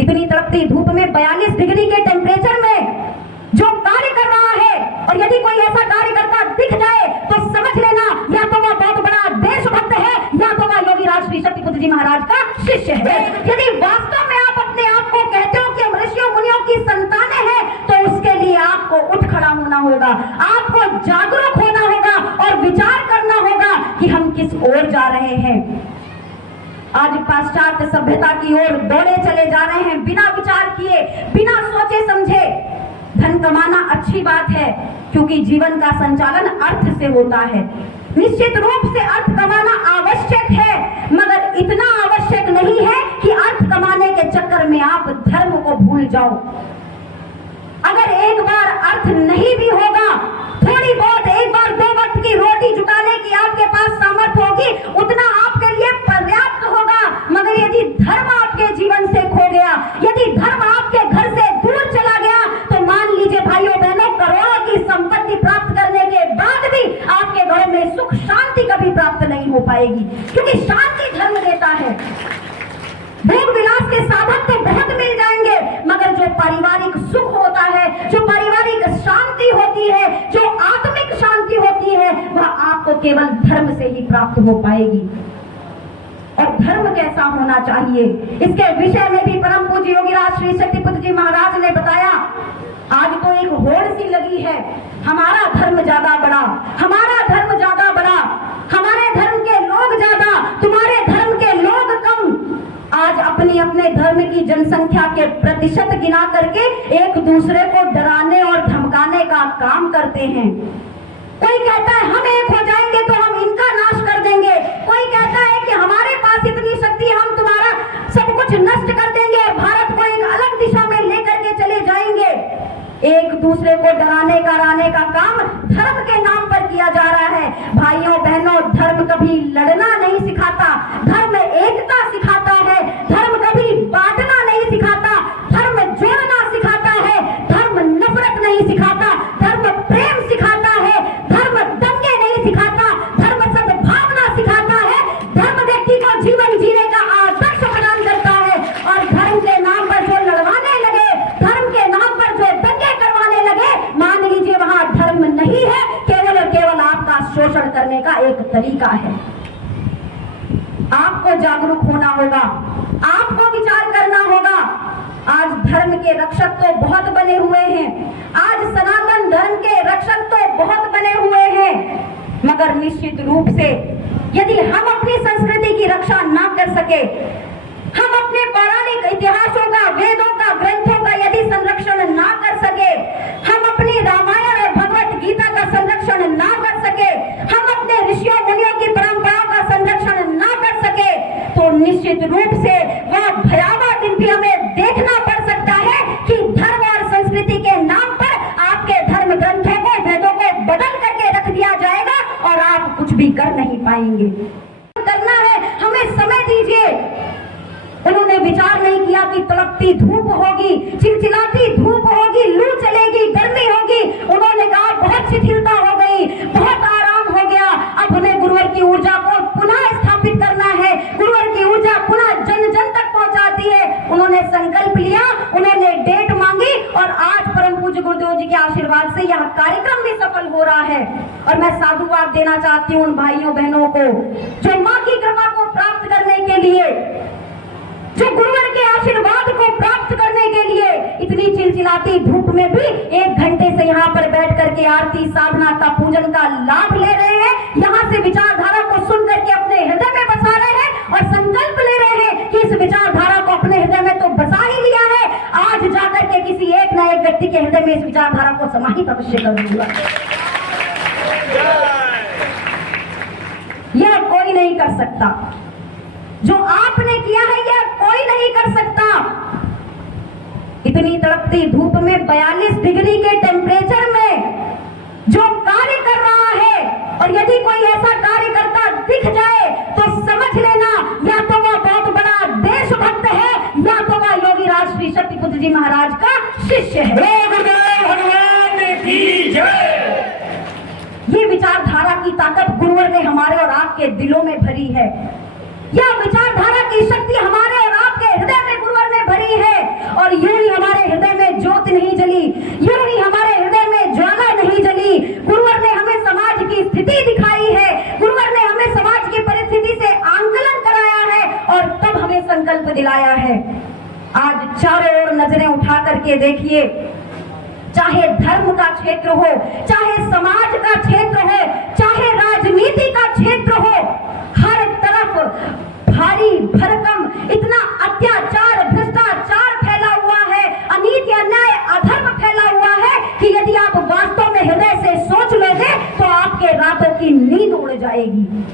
इतनी तड़पती धूप में 42 डिग्री के टेम्परेचर में जो कार्य कर रहा है, और यदि कोई ऐसा कार्यकर्ता दिख जाए तो समझ लेना या तो वह बहुत बड़ा देशभक्त है या तो वह योगी राज श्री शक्तिपुत्र जी महाराज का शिष्य है। यदि वास्तव में आप अपने आप को कहते हो कि हम ऋषियों मुनियों की संतानें हैं, तो उसके लिए आपको उठ खड़ा होना होगा, आपको जागरूक होना होगा और विचार करना होगा कि हम किस ओर जा रहे हैं। आज पाश्चात्य सभ्यता की ओर दौड़े चले जा रहे हैं, बिना विचार किए, बिना सोचे समझे। धन कमाना अच्छी बात है क्योंकि जीवन का संचालन अर्थ से होता है। निश्चित रूप से अर्थ कमाना आवश्यक है, मगर इतना आवश्यक नहीं है कि अर्थ कमाने के चक्कर में आप धर्म को भूल जाओ। अगर एक बार अर्थ नहीं भी होगा, थोड़ी बहुत एक बार 2 वक्त की रोटी जुटाने की आपके पास सामर्थ्य होगी, उतना आपके लिए पर्याप्त होगा। मगर यदि धर्म आपके जीवन से खो गया, यदि धर्म आपके घर से दूर चला गया, तो मान लीजिए भाइयों बहनों, करोड़ों की संपत्ति प्राप्त करने के बाद भी आपके घर में सुख शांति कभी प्राप्त नहीं हो पाएगी, क्योंकि शांति धर्म देता है। भोग विलास के साधन तो बहुत मिल जाएंगे, मगर जो पारिवारिक सुख होता है, जो पारिवारिक शांति होती है, जो आत्मिक शांति होती है, वह आपको केवल धर्म से ही प्राप्त हो पाएगी। और धर्म कैसा होना चाहिए, इसके विषय में भी परम पूज्य योगी राज श्री शक्तिपुत्र जी महाराज ने बताया। आज तो एक होड़ सी लगी है, हमारा धर्म ज्यादा बड़ा, हमारा धर्म ज्यादा बड़ा, हमारे धर्म के लोग ज्यादा, तुम्हारे धर्म के लोग कम। आज अपने अपने धर्म की जनसंख्या के प्रतिशत गिना करके एक दूसरे को डराने और धमकाने का काम करते हैं। कोई कहता है हम एक हो जाएंगे तो हम इनका नाश कर देंगे, कोई कहता है कि हमारे पास इतनी शक्ति है, हम तुम्हारा सब कुछ नष्ट कर देंगे और भारत को एक अलग दिशा में लेकर के चले जाएंगे। एक दूसरे को डराने कराने का काम धर्म के नाम पर किया जा रहा है। भाइयों बहनों, धर्म कभी लड़ना नहीं सिखाता, धर्म एकता सिखाता है, धर्म कभी बांटना नहीं सिखाता, धर्म जोड़ना सिखाता है, धर्म नफरत नहीं सिखाता, धर्म प्रेम सिखाता है, धर्म दंगे नहीं सिखाता, धर्म सद्भावना सिखाता है, धर्म व्यक्ति को जीवन जीने का आदर्श प्रदान करता है। और धर्म के नाम पर जो लड़वाने लगे, धर्म के नाम पर जो दंगे करवाने लगे, मान लीजिए वहां धर्म नहीं है, केवल और केवल आपका शोषण करने का एक तरीका है। आपको जागरूक होना होगा, आपको विचार करना होगा। आज धर्म के रक्षक तो बहुत बने हुए हैं, आज सनातन धर्म के रक्षक तो बहुत बने हुए हैं, मगर निश्चित रूप से यदि हम अपनी संस्कृति की रक्षा ना कर सके, हम अपने पौराणिक इतिहासों का, वेदों का, ग्रंथों का यदि संरक्षण ना कर सके, हम अपनी रामायण और भगवत गीता का संरक्षण ना कर सके, हम अपने ऋषियों मुनियों की परंपराओं का संरक्षण ना कर सके, तो निश्चित रूप से वह भयावह दिन भी हमें देखना पड़ सकता है कि धर्म और संस्कृति के नाम पर आपके धर्म ग्रंथों को, वेदों को बदल करके रख दिया जाएगा और आप कुछ भी कर नहीं पाएंगे। करना है, हमें समय दीजिए। उन्होंने विचार नहीं किया कि तड़पती धूप होगी, चिलचिलाती धूप होगी, लू चलेगी, गर्मी होगी। उन्होंने कहा बहुत शिथिलता हो गई, बहुत आराम हो गया, अब हमें गुरुवर की ऊर्जा को पुनः स्थापित करना है, गुरुवर की ऊर्जा पुनः जन जन तक पहुंचाती है। उन्होंने संकल्प लिया, उन्होंने डेट मांगी और आज परम पूज्य गुरुदेव जी के आशीर्वाद से यह कार्यक्रम भी सफल हो रहा है। और मैं साधुवाद देना चाहती हूँ उन भाइयों बहनों को जो माँ की कृपा को प्राप्त करने के लिए, जो गुरुवर के आशीर्वाद को प्राप्त करने के लिए इतनी चिलचिलाती धूप में भी 1 घंटे से यहाँ पर बैठ करके आरती साधना का पूजन का लाभ ले रहे हैं, यहाँ से विचारधारा को सुन करके अपने हृदय में बसा रहे हैं और संकल्प ले रहे हैं कि इस विचारधारा को अपने हृदय में तो बसा ही लिया है, आज जाकर के किसी एक न एक व्यक्ति के हृदय में इस विचारधारा को समाहित अवश्य कर दूंगा। यह कोई नहीं कर सकता, जो आपने किया है यह कोई नहीं कर सकता। इतनी तड़पती धूप में 42 डिग्री के टेम्परेचर में जो कार्य कर रहा है, और यदि कोई ऐसा कार्यकर्ता दिख जाए तो समझ लेना या तो वह बहुत बड़ा देशभक्त है या तो वह योगी राज श्री शक्तिपुत्र जी महाराज का शिष्य है। ये विचारधारा की ताकत गुरुवर ने हमारे और आपके दिलों में भरी है। यह विचारधारा की शक्ति हमारे और आपके हृदय में गुरुवर ने भरी है। दिलाया है। आज चारों ओर नजरें उठा करके देखिए, चाहे धर्म का क्षेत्र हो, चाहे समाज का क्षेत्र हो, चाहे राजनीति का क्षेत्र हो, हर तरफ भारी भरकम इतना अत्याचार, भ्रष्टाचार फैला हुआ है, अनीति, अन्याय, अधर्म फैला हुआ है कि यदि आप वास्तव में हृदय से सोच लोगे तो आपके रातों की नींद उड़ जाएगी।